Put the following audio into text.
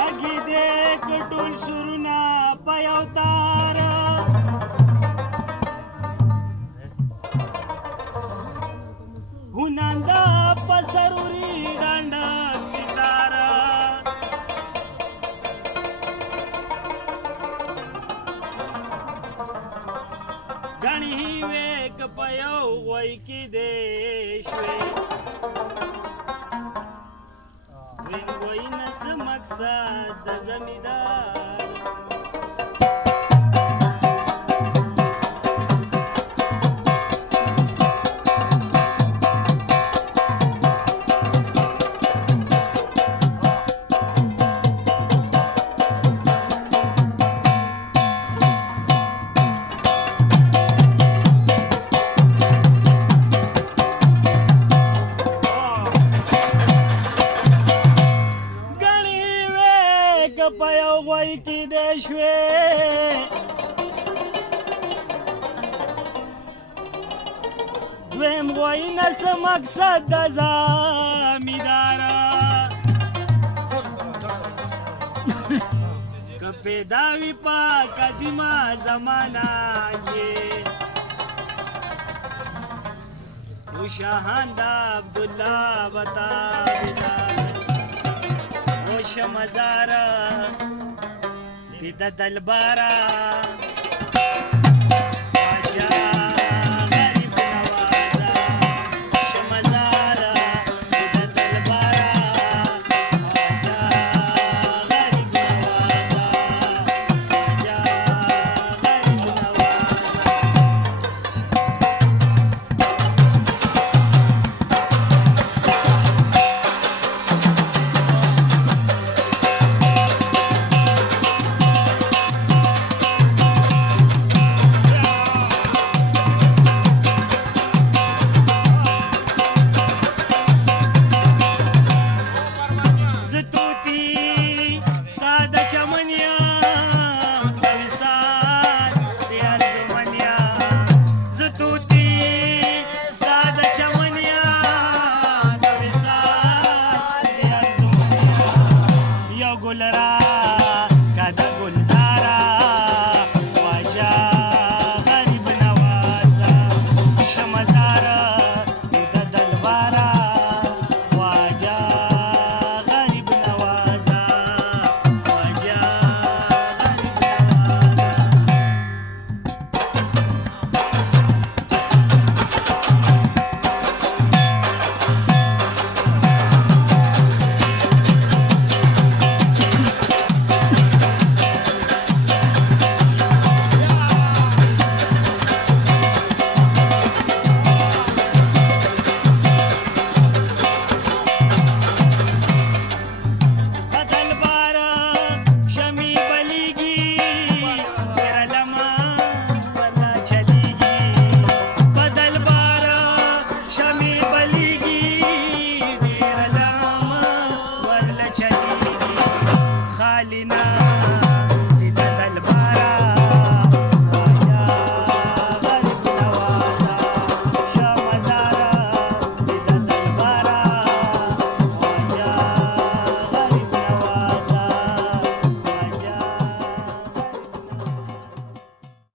غږی دې ټول سرونه په یو تار هننده په ضروري ډنډک ستاره ګڼې وې که په یو غوی کې دې شوې وی نه څه مقصد د زمیدار په یو غوی کې دې شوې دویم غوی نه څه مقصد د زمیداره که پیدا وي په قدیمه زمانه کې و شاهان د عبدالله به تابعدار مزارا د دلبارا